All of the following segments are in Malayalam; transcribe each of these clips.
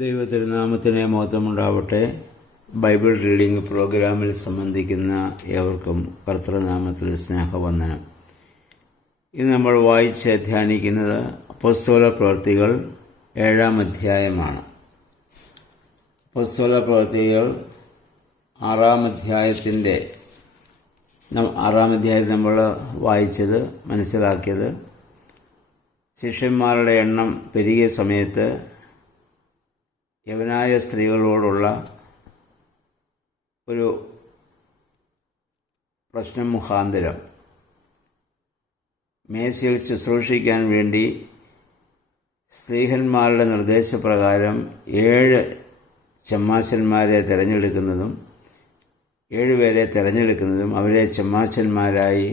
ദൈവതിരുനാമത്തിന് മഹത്വമുണ്ടാവട്ടെ. ബൈബിൾ റീഡിംഗ് പ്രോഗ്രാമിൽ സംബന്ധിക്കുന്ന ഏവർക്കും കർത്തൃനാമത്തിൽ സ്നേഹവന്ദനം. ഇന്ന് നമ്മൾ വായിച്ച് ധ്യാനിക്കുന്നത് അപ്പോസ്തല പ്രവൃത്തികൾ 7-ാം അധ്യായമാണ്. അപ്പോസ്തല പ്രവൃത്തികൾ 6-ാം അധ്യായത്തിൽ നമ്മൾ വായിച്ചത് മനസ്സിലാക്കിയത് ശിഷ്യന്മാരുടെ എണ്ണം പെരുകിയ സമയത്ത് യവനായ സ്ത്രീകളോടുള്ള ഒരു പ്രശ്നം മുഖാന്തരം മേശയിൽ ശുശ്രൂഷിക്കാൻ വേണ്ടി സ്ത്രീഹന്മാരുടെ നിർദ്ദേശപ്രകാരം 7 ചെമ്മാശന്മാരെ തിരഞ്ഞെടുക്കുന്നതും 7 പേരെ തിരഞ്ഞെടുക്കുന്നതും അവരെ ചെമ്മാശന്മാരായി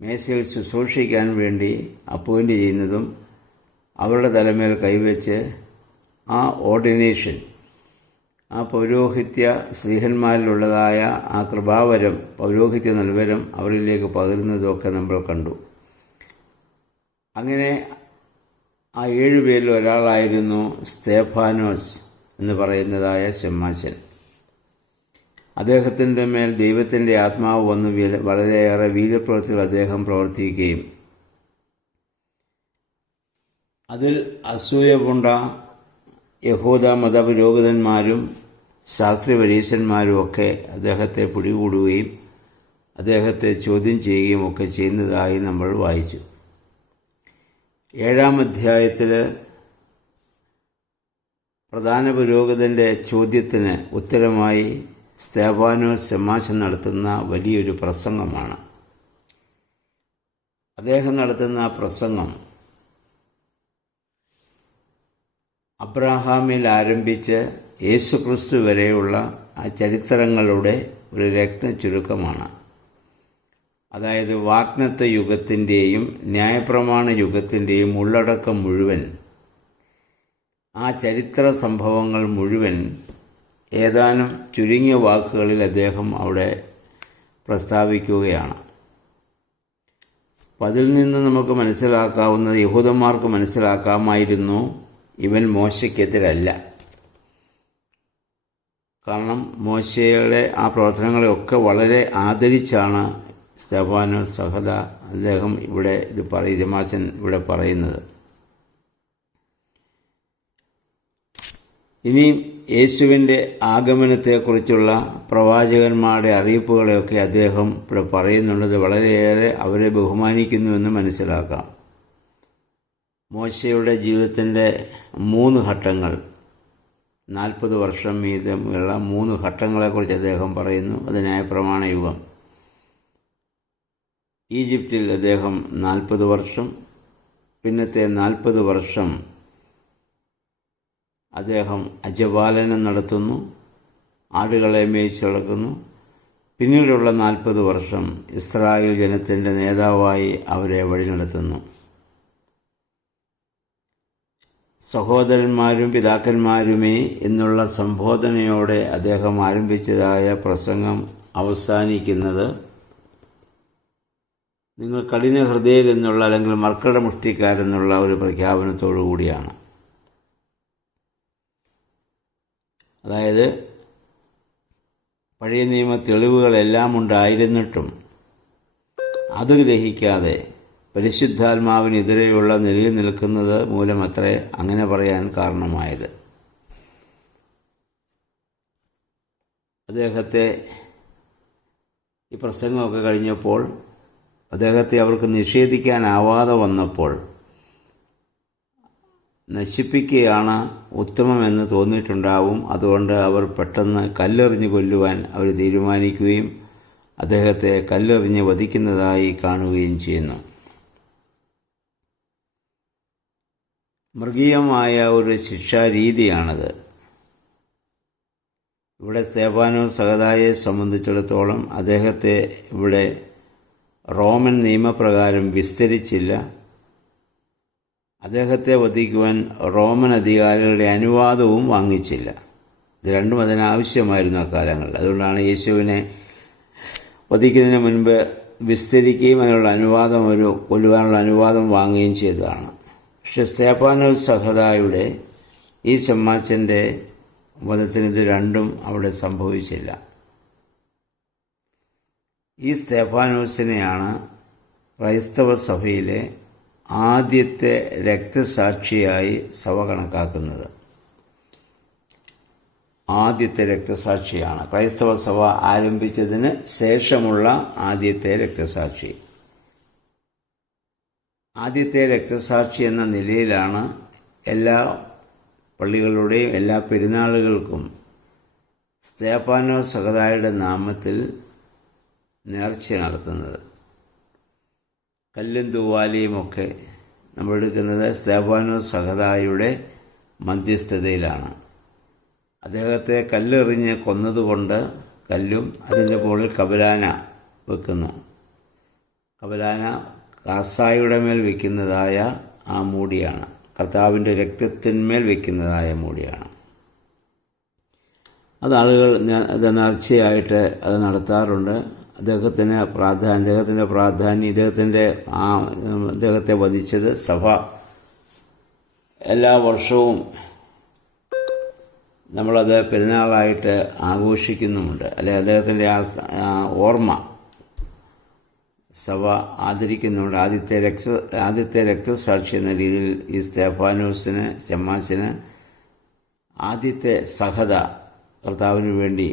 മേശയിൽ ശുശ്രൂഷിക്കാൻ വേണ്ടി അപ്പോയിൻ്റ് ചെയ്യുന്നതും അവരുടെ തലമേൽ കൈവച്ച് ആ ഓർഡിനേഷൻ, ആ പൗരോഹിത്യ സ്ത്രീഹന്മാരിലുള്ളതായ ആ കൃപാവരം, പൗരോഹിത്യ നൽവരം അവരിലേക്ക് പകരുന്നതൊക്കെ നമ്മൾ കണ്ടു. അങ്ങനെ ആ 7 പേരിൽ ഒരാളായിരുന്നു സ്തേഫാനോസ് എന്ന് പറയുന്നതായ ചെമ്മാശൻ. അദ്ദേഹത്തിൻ്റെ മേൽ ദൈവത്തിൻ്റെ ആത്മാവ് വന്ന് വളരെയേറെ വീര്യപ്രവൃത്തികൾ അദ്ദേഹം പ്രവർത്തിക്കുകയും അതിൽ അസൂയ പൂണ്ട യഹൂദ മതപുരോഹിതന്മാരും ശാസ്ത്രീയ പരീശന്മാരും ഒക്കെ അദ്ദേഹത്തെ പിടികൂടുകയും അദ്ദേഹത്തെ ചോദ്യം ചെയ്യുകയും ഒക്കെ ചെയ്യുന്നതായി നമ്മൾ വായിച്ചു. 7-ാം അധ്യായത്തിൽ പ്രധാന പുരോഹിതൻ്റെ ചോദ്യത്തിന് ഉത്തരമായി സ്തേഫാനോസ് ചെമ്മാശൻ നടത്തുന്ന വലിയൊരു പ്രസംഗമാണ്. അദ്ദേഹം നടത്തുന്ന പ്രസംഗം അബ്രഹാമിൽ ആരംഭിച്ച് യേശുക്രിസ്തു വരെയുള്ള ആ ചരിത്രങ്ങളുടെ ഒരു രത്നച്ചുരുക്കമാണ്. അതായത് വാഗ്ദത്ത യുഗത്തിൻ്റെയും ന്യായപ്രമാണ യുഗത്തിൻ്റെയും ഉള്ളടക്കം മുഴുവൻ, ആ ചരിത്ര സംഭവങ്ങൾ മുഴുവൻ ഏതാനും ചുരുങ്ങിയ വാക്കുകളിൽ അദ്ദേഹം അവിടെ പ്രസ്താവിക്കുകയാണ്. അപ്പം അതിൽ നിന്ന് നമുക്ക് മനസ്സിലാക്കാവുന്നത്, യഹൂദന്മാർക്ക് മനസ്സിലാക്കാമായിരുന്നു ഇവൻ മോശയ്ക്കെതിരല്ല. കാരണം മോശയുടെ ആ പ്രവർത്തനങ്ങളെയൊക്കെ വളരെ ആദരിച്ചാണ് സ്തേഫാനോസ് സഹദ അദ്ദേഹം ഇവിടെ ചെമ്മാശൻ ഇവിടെ പറയുന്നത്. ഇനി യേശുവിൻ്റെ ആഗമനത്തെക്കുറിച്ചുള്ള പ്രവാചകന്മാരുടെ അറിയിപ്പുകളെയൊക്കെ അദ്ദേഹം ഇവിടെ പറയുന്നുള്ളത് വളരെയേറെ അവരെ ബഹുമാനിക്കുന്നുവെന്ന് മനസ്സിലാക്കാം. മോശയുടെ ജീവിതത്തിൻ്റെ 3 ഘട്ടങ്ങൾ, 40 വർഷം വീതമുള്ള 3 ഘട്ടങ്ങളെക്കുറിച്ച് അദ്ദേഹം പറയുന്നു. അത് ന്യായപ്രമാണ യുഗം. ഈജിപ്തിൽ അദ്ദേഹം 40 വർഷം, പിന്നത്തെ 40 വർഷം അദ്ദേഹം അജപാലനം നടത്തുന്നു, ആടുകളെ മേയിച്ചിളക്കുന്നു. പിന്നീടുള്ള 40 വർഷം ഇസ്രായേൽ ജനത്തിൻ്റെ നേതാവായി അവരെ വഴി നടത്തുന്നു. സഹോദരന്മാരും പിതാക്കന്മാരുമേ എന്നുള്ള സംബോധനയോടെ അദ്ദേഹം ആരംഭിച്ചതായ പ്രസംഗം അവസാനിക്കുന്നത് നിങ്ങൾ കഠിന ഹൃദയർ എന്നുള്ള, അല്ലെങ്കിൽ മർക്കട മുഷ്ടിക്കാരെന്നുള്ള ഒരു പ്രഖ്യാപനത്തോടു കൂടിയാണ്. അതായത് പഴയ നിയമ തെളിവുകളെല്ലാം ഉണ്ടായിരുന്നിട്ടും അത് ഗ്രഹിക്കാതെ പരിശുദ്ധാത്മാവിനെതിരെയുള്ള നിലയിൽ നിൽക്കുന്നത് മൂലമത്രേ അങ്ങനെ പറയാൻ കാരണമായത്. അദ്ദേഹത്തെ ഈ പ്രസംഗമൊക്കെ കഴിഞ്ഞപ്പോൾ അദ്ദേഹത്തെ അവർക്ക് നിഷേധിക്കാനാവാതെ വന്നപ്പോൾ നശിപ്പിക്കുകയാണ് ഉത്തമമെന്ന് തോന്നിയിട്ടുണ്ടാവും. അതുകൊണ്ട് അവർ പെട്ടെന്ന് കല്ലെറിഞ്ഞ് കൊല്ലുവാൻ അവർ തീരുമാനിക്കുകയും അദ്ദേഹത്തെ കല്ലെറിഞ്ഞ് വധിക്കുന്നതായി കാണുകയും ചെയ്യുന്നു. മൃഗീയമായ ഒരു ശിക്ഷാരീതിയാണത്. ഇവിടെ സ്തേഫാനോസ് സഹദായെ സംബന്ധിച്ചിടത്തോളം അദ്ദേഹത്തെ ഇവിടെ റോമൻ നിയമപ്രകാരം വിസ്തരിച്ചില്ല. അദ്ദേഹത്തെ വധിക്കുവാൻ റോമൻ അധികാരികളുടെ അനുവാദവും വാങ്ങിച്ചില്ല. ഇത് രണ്ടും അതിനാവശ്യമായിരുന്നു അക്കാലങ്ങളിൽ. അതുകൊണ്ടാണ് യേശുവിനെ വധിക്കുന്നതിന് മുൻപ് വിസ്തരിക്കുകയും അതിനുള്ള അനുവാദം, കൊല്ലുവാനുള്ള അനുവാദം വാങ്ങുകയും ചെയ്തതാണ്. പക്ഷെ സ്തേഫാനോസ് സഹദായുടെ ഈ ശമ്മാച്ചൻ്റെ വധത്തിന് ഇത് രണ്ടും അവിടെ സംഭവിച്ചില്ല. ഈ സ്തെഫാനോസിനെയാണ് ക്രൈസ്തവ സഭയിലെ ആദ്യത്തെ രക്തസാക്ഷിയായി സഭ കണക്കാക്കുന്നത്. ആദ്യത്തെ രക്തസാക്ഷിയാണ് ക്രൈസ്തവ സഭ ആരംഭിച്ചതിന് ശേഷമുള്ള ആദ്യത്തെ രക്തസാക്ഷി. ആദ്യത്തെ രക്തസാക്ഷി എന്ന നിലയിലാണ് എല്ലാ പള്ളികളുടെയും എല്ലാ പെരുന്നാളുകൾക്കും സ്തെഫാനോസ് സഹദായുടെ നാമത്തിൽ നേർച്ച നടത്തുന്നത്. കല്ലും തൂവാലിയുമൊക്കെ നമ്മളെടുക്കുന്നത് സ്തെഫാനോസ് സഹദായുടെ മധ്യസ്ഥതയിലാണ്. അദ്ദേഹത്തെ കല്ലെറിഞ്ഞ് കൊന്നതുകൊണ്ട് കല്ലും അതിൻ്റെ മുകളിൽ കബലാന വെക്കുന്നു. കബലാന കാസായുടെ മേൽ വയ്ക്കുന്നതായ ആ മൂടിയാണ്, കർത്താവിൻ്റെ രക്തത്തിന്മേൽ വയ്ക്കുന്നതായ മൂടിയാണ്. അത് ആളുകൾ അത് നേർച്ചയായിട്ട് അത് നടത്താറുണ്ട്. അദ്ദേഹത്തിൻ്റെ പ്രാധാന്യം അദ്ദേഹത്തെ വധിച്ചത് സഭ എല്ലാ വർഷവും നമ്മളത് പെരുന്നാളായിട്ട് ആഘോഷിക്കുന്നുമുണ്ട്. അല്ലെങ്കിൽ അദ്ദേഹത്തിൻ്റെ ആ ഓർമ്മ സഭ ആദരിക്കുന്നുണ്ട്. ആദ്യത്തെ രക്തസാക്ഷി എന്ന രീതിയിൽ ഈ സ്തെഫാനോസിന് ശമ്മാസിന് ആദ്യത്തെ സഹദ കർത്താവിന് വേണ്ടി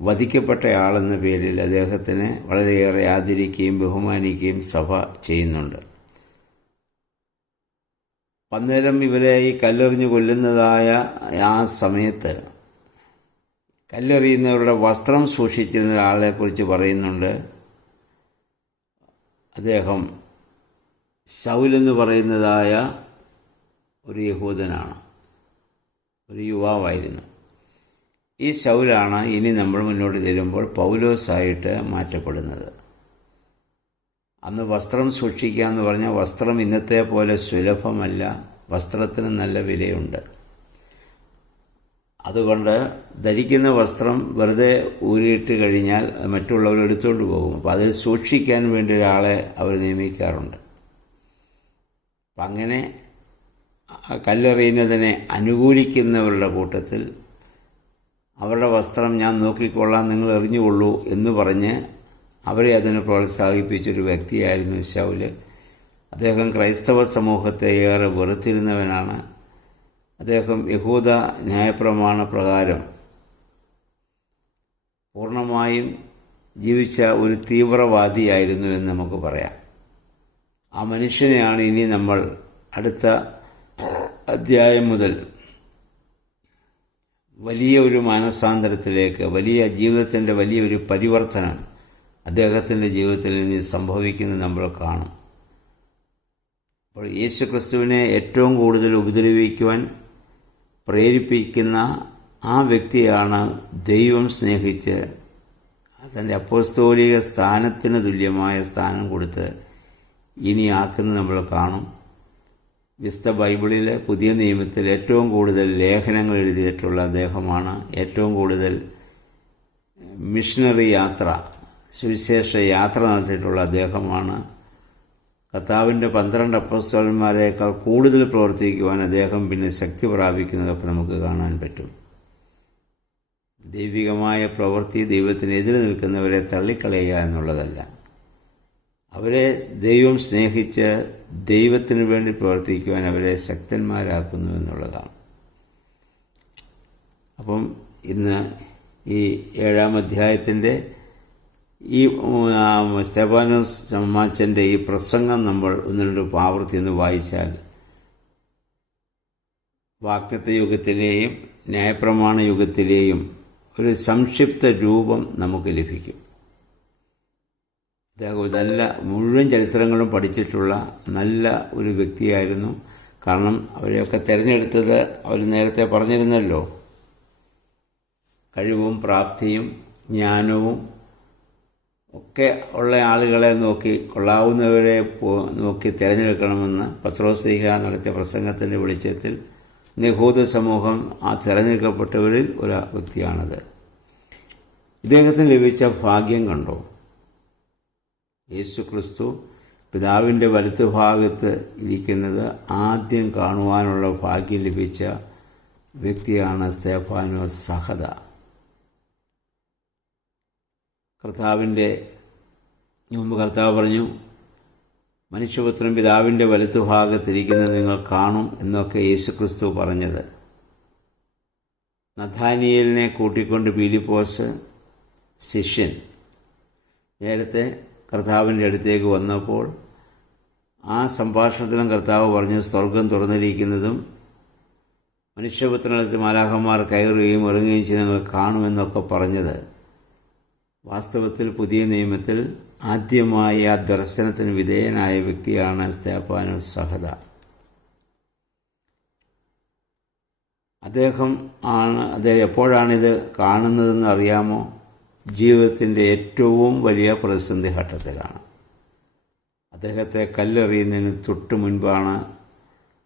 വധിക്കപ്പെട്ടയാളെന്ന പേരിൽ അദ്ദേഹത്തിന് വളരെയേറെ ആദരിക്കുകയും ബഹുമാനിക്കുകയും സഭ ചെയ്യുന്നുണ്ട്. അന്നേരം ഇവരെ ഈ കല്ലെറിഞ്ഞ് കൊല്ലുന്നതായ ആ സമയത്ത് കല്ലെറിയുന്നവരുടെ വസ്ത്രം സൂക്ഷിച്ചിരുന്ന ഒരാളെക്കുറിച്ച് പറയുന്നുണ്ട്. അദ്ദേഹം ശൗലെന്ന് പറയുന്നതായ ഒരു യഹൂദനാണ്, ഒരു യുവാവായിരുന്നു. ഈ ശൗലാണ് ഇനി നമ്മൾ മുന്നോട്ട് ചെല്ലുമ്പോൾ പൗലോസായിട്ട് മാറ്റപ്പെടുന്നത്. അന്ന് വസ്ത്രം സൂക്ഷിക്കുക എന്ന് പറഞ്ഞാൽ വസ്ത്രം ഇന്നത്തെ പോലെ സുലഭമല്ല, വസ്ത്രത്തിന് നല്ല വിലയുണ്ട്. അതുകൊണ്ട് ധരിക്കുന്ന വസ്ത്രം വെറുതെ ഊരിയിട്ട് കഴിഞ്ഞാൽ മറ്റുള്ളവർ എടുത്തുകൊണ്ട് പോകും. അപ്പോൾ അതിൽ സൂക്ഷിക്കാൻ വേണ്ടി ഒരാളെ അവർ നിയമിക്കാറുണ്ട്. അപ്പം അങ്ങനെ കല്ലെറിയുന്നതിനെ അനുകൂലിക്കുന്നവരുടെ കൂട്ടത്തിൽ അവരുടെ വസ്ത്രം ഞാൻ നോക്കിക്കൊള്ളാം, നിങ്ങൾ എറിഞ്ഞുകൊള്ളൂ എന്ന് പറഞ്ഞ് അവരെ അതിന് പ്രോത്സാഹിപ്പിച്ചൊരു വ്യക്തിയായിരുന്നു ശൗല്. അദ്ദേഹം ക്രൈസ്തവ സമൂഹത്തെ ഏറെ വെറുത്തിരുന്നവനാണ്. അദ്ദേഹം യഹൂദ ന്യായപ്രമാണ പ്രകാരം പൂർണ്ണമായും ജീവിച്ച ഒരു തീവ്രവാദിയായിരുന്നു എന്ന് നമുക്ക് പറയാം. ആ മനുഷ്യനെയാണ് ഇനി നമ്മൾ അടുത്ത അധ്യായം മുതൽ വലിയ ഒരു മാനസാന്തരത്തിലേക്ക്, വലിയ ജീവിതത്തിൻ്റെ വലിയൊരു പരിവർത്തനം അദ്ദേഹത്തിൻ്റെ ജീവിതത്തിൽ ഇനി സംഭവിക്കുന്നത് നമ്മൾ കാണും. അപ്പോൾ യേശുക്രിസ്തുവിനെ ഏറ്റവും കൂടുതൽ ഉപദ്രവിക്കുവാൻ പ്രേരിപ്പിക്കുന്ന ആ വ്യക്തിയാണ് ദൈവം സ്നേഹിച്ച് തൻ്റെ അപ്പോസ്തോലിക സ്ഥാനത്തിന് തുല്യമായ സ്ഥാനം കൊടുത്ത് ഇനി ആക്കുന്നത് നമ്മൾ കാണും. വിശുദ്ധ ബൈബിളിലെ പുതിയ നിയമത്തിൽ ഏറ്റവും കൂടുതൽ ലേഖനങ്ങൾ എഴുതിയിട്ടുള്ള അദ്ദേഹമാണ്. ഏറ്റവും കൂടുതൽ മിഷണറി യാത്ര, സുവിശേഷ യാത്ര നടത്തിയിട്ടുള്ള അദ്ദേഹമാണ്. കർത്താവിൻ്റെ 12 അപ്പോസ്തലന്മാരേക്കാൾ കൂടുതൽ പ്രവർത്തിക്കുവാൻ അദ്ദേഹം പിന്നെ ശക്തി പ്രാപിക്കുന്നതൊക്കെ നമുക്ക് കാണാൻ പറ്റും. ദൈവികമായ പ്രവൃത്തി ദൈവത്തിനെതിരെ നിൽക്കുന്നവരെ തള്ളിക്കളയുക എന്നുള്ളതല്ല, അവരെ ദൈവം സ്നേഹിച്ച് ദൈവത്തിന് വേണ്ടി പ്രവർത്തിക്കുവാൻ അവരെ ശക്തന്മാരാക്കുന്നു എന്നുള്ളതാണ്. അപ്പം ഇന്ന് ഈ 7-ാം അധ്യായത്തിൻ്റെ ഈ സ്തെഫാനോസ് ശമ്മാച്ചൻ്റെ ഈ പ്രസംഗം നമ്മൾ ഒന്നിനൊരു ആവർത്തി ഒന്ന് വായിച്ചാൽ വാഗ്ദത്ത യുഗത്തിലെയും ന്യായപ്രമാണ യുഗത്തിലെയും ഒരു സംക്ഷിപ്ത രൂപം നമുക്ക് ലഭിക്കും. അദ്ദേഹം നല്ല മുഴുവൻ ചരിത്രങ്ങളും പഠിച്ചിട്ടുള്ള നല്ല ഒരു വ്യക്തിയായിരുന്നു. കാരണം അവരെയൊക്കെ തിരഞ്ഞെടുത്തത് അവർ നേരത്തെ പറഞ്ഞിരുന്നല്ലോ, കഴിവും പ്രാപ്തിയും ജ്ഞാനവും ഒക്കെ ഉള്ള ആളുകളെ നോക്കി, കൊള്ളാവുന്നവരെ നോക്കി തിരഞ്ഞെടുക്കണമെന്ന് പത്രോസ്ലീഹ നടത്തിയ പ്രസംഗത്തിൻ്റെ വെളിച്ചത്തിൽ യഹൂദ സമൂഹം ആ തിരഞ്ഞെടുക്കപ്പെട്ടവരിൽ ഒരു വ്യക്തിയാണത്. ഇദ്ദേഹത്തിന് ലഭിച്ച ഭാഗ്യം കണ്ടോ? യേശുക്രിസ്തു പിതാവിൻ്റെ വലത്തുഭാഗത്ത് ഇരിക്കുന്നത് ആദ്യം കാണുവാനുള്ള ഭാഗ്യം ലഭിച്ച വ്യക്തിയാണ് സ്തെഫാനോസ് സഹദ. കർത്താവിൻ്റെ മുമ്പ് കർത്താവ് പറഞ്ഞു, മനുഷ്യപുത്രൻ പിതാവിൻ്റെ വലത്തുഭാഗത്തിരിക്കുന്നത് നിങ്ങൾ കാണും എന്നൊക്കെ യേശുക്രിസ്തു പറഞ്ഞത്. നഥാനിയേലിനെ കൂട്ടിക്കൊണ്ട് ഫിലിപ്പോസ് ശിഷ്യൻ നേരത്തെ കർത്താവിൻ്റെ അടുത്തേക്ക് വന്നപ്പോൾ ആ സംഭാഷണത്തിലും കർത്താവ് പറഞ്ഞു, സ്വർഗം തുറന്നിരിക്കുന്നതും മനുഷ്യപുത്രനടുത്ത് മാലാഖമാർ കയറുകയും ഇറങ്ങുകയും ചെയ്ത് നിങ്ങൾ കാണുമെന്നൊക്കെ പറഞ്ഞത് വാസ്തവത്തിൽ പുതിയ നിയമത്തിൽ ആദ്യമായി ആ ദർശനത്തിന് വിധേയനായ വ്യക്തിയാണ് സ്തെഫാനോസ് സഹദ. അദ്ദേഹം എപ്പോഴാണിത് കാണുന്നതെന്ന് അറിയാമോ? ജീവിതത്തിൻ്റെ ഏറ്റവും വലിയ പ്രതിസന്ധി ഘട്ടത്തിലാണ്. അദ്ദേഹത്തെ കല്ലെറിയുന്നതിന് തൊട്ട് മുൻപാണ്,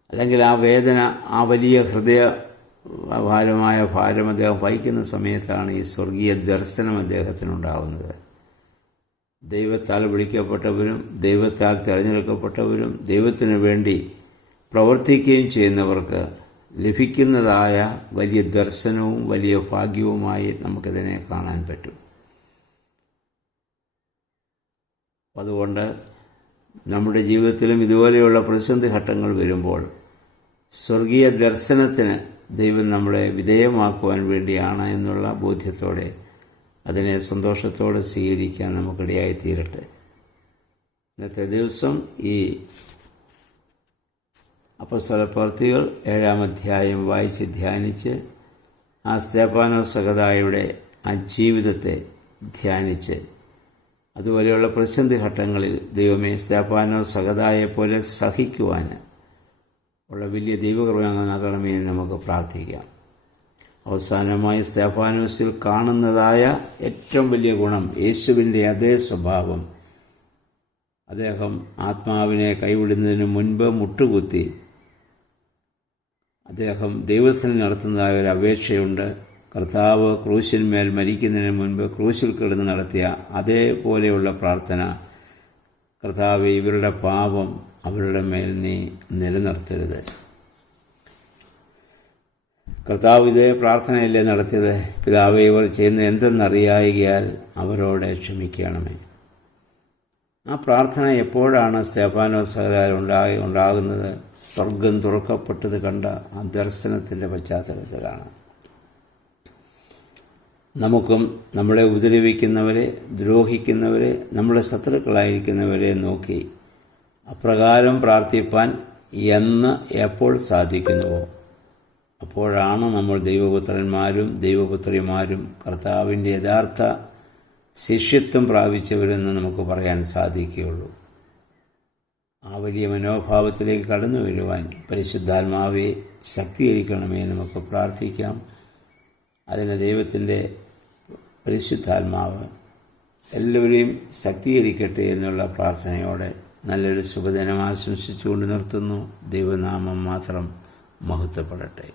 അല്ലെങ്കിൽ ആ വേദന, ആ വലിയ ഹൃദയഭാരമായ ഭാരം അദ്ദേഹം വഹിക്കുന്ന സമയത്താണ് ഈ സ്വർഗീയ ദർശനം അദ്ദേഹത്തിനുണ്ടാകുന്നത്. ദൈവത്താൽ വിളിക്കപ്പെട്ടവരും ദൈവത്താൽ തിരഞ്ഞെടുക്കപ്പെട്ടവരും ദൈവത്തിനു വേണ്ടി പ്രവർത്തിക്കുകയും ചെയ്യുന്നവർക്ക് ലഭിക്കുന്നതായ വലിയ ദർശനവും വലിയ ഭാഗ്യവുമായി നമുക്കിതിനെ കാണാൻ പറ്റും. അതുകൊണ്ട് നമ്മുടെ ജീവിതത്തിലും ഇതുപോലെയുള്ള പ്രതിസന്ധി ഘട്ടങ്ങൾ വരുമ്പോൾ സ്വർഗീയ ദർശനത്തിന് ദൈവം നമ്മളെ വിധേയമാക്കുവാൻ വേണ്ടിയാണ് എന്നുള്ള ബോധ്യത്തോടെ അതിനെ സന്തോഷത്തോടെ സ്വീകരിക്കാൻ നമുക്കിടയായി തീരട്ടെ. ഇന്നത്തെ ദിവസം ഈ അപ്പോസ്തലപ്രവൃത്തികൾ 7-ാം അധ്യായം വായിച്ച് ധ്യാനിച്ച് ആ സ്തെഫാനോസ് സഹദയുടെ ആ ജീവിതത്തെ ധ്യാനിച്ച് അതുപോലെയുള്ള പ്രതിസന്ധി ഘട്ടങ്ങളിൽ ദൈവമേ സ്തെഫാനോസ് സഹദയെപ്പോലെ സഹിക്കുവാൻ ഉള്ള വലിയ ദൈവകൃപയാകണമേ എന്ന് നമുക്ക് പ്രാർത്ഥിക്കാം. അവസാനമായി സ്തെഫാനോസിൽ കാണുന്നതായ ഏറ്റവും വലിയ ഗുണം യേശുവിൻ്റെ അതേ സ്വഭാവം. അദ്ദേഹം ആത്മാവിനെ കൈവിടുന്നതിന് മുൻപ് മുട്ടുകുത്തി അദ്ദേഹം ദൈവസന്നിധി നടത്തുന്നതായ ഒരു അപേക്ഷയുണ്ട്. കർത്താവ് ക്രൂശിന്മേൽ മരിക്കുന്നതിന് മുൻപ് ക്രൂശിൽ കിടന്ന് നടത്തിയ അതേപോലെയുള്ള പ്രാർത്ഥന, കർത്താവ് ഇവരുടെ പാപം അവരുടെ മേൽ നീ നിലനിർത്തരുത്. കർത്താവ് ഇതേ പ്രാർത്ഥനയല്ലേ നടത്തിയത്? പിതാവേ, ഇവർ ചെയ്യുന്നത് എന്തെന്നറിയായികയാൽ അവരോട് ക്ഷമിക്കണമേ. ആ പ്രാർത്ഥന എപ്പോഴാണ് സ്തെഫാനോസ് സഹദയിൽ ഉണ്ടാകുന്നത്? സ്വർഗം തുറക്കപ്പെട്ടത് കണ്ട ആ ദർശനത്തിൻ്റെ പശ്ചാത്തലത്തിലാണ്. നമുക്കും നമ്മളെ ഉപദ്രവിക്കുന്നവരെ, ദ്രോഹിക്കുന്നവരെ, നമ്മുടെ ശത്രുക്കളായിരിക്കുന്നവരെ നോക്കി അപ്രകാരം പ്രാർത്ഥിപ്പാൻ എപ്പോൾ സാധിക്കുന്നുവോ അപ്പോഴാണ് നമ്മൾ ദൈവപുത്രന്മാരും ദൈവപുത്രിമാരും കർത്താവിൻ്റെ യഥാർത്ഥ ശിഷ്യത്വം പ്രാപിച്ചവരെന്ന് നമുക്ക് പറയാൻ സാധിക്കുകയുള്ളൂ. ആ വലിയ മനോഭാവത്തിലേക്ക് കടന്നു വരുവാൻ പരിശുദ്ധാത്മാവെ ശക്തീകരിക്കണമേ നമുക്ക് പ്രാർത്ഥിക്കാം. അതിന് ദൈവത്തിൻ്റെ പരിശുദ്ധാത്മാവ് എല്ലാവരെയും ശക്തീകരിക്കട്ടെ എന്നുള്ള പ്രാർത്ഥനയോടെ നല്ലൊരു ശുഭദിനം ആശംസിച്ചുകൊണ്ട് നിർത്തുന്നു. ദൈവനാമം മാത്രം മഹത്വപ്പെടട്ടെ.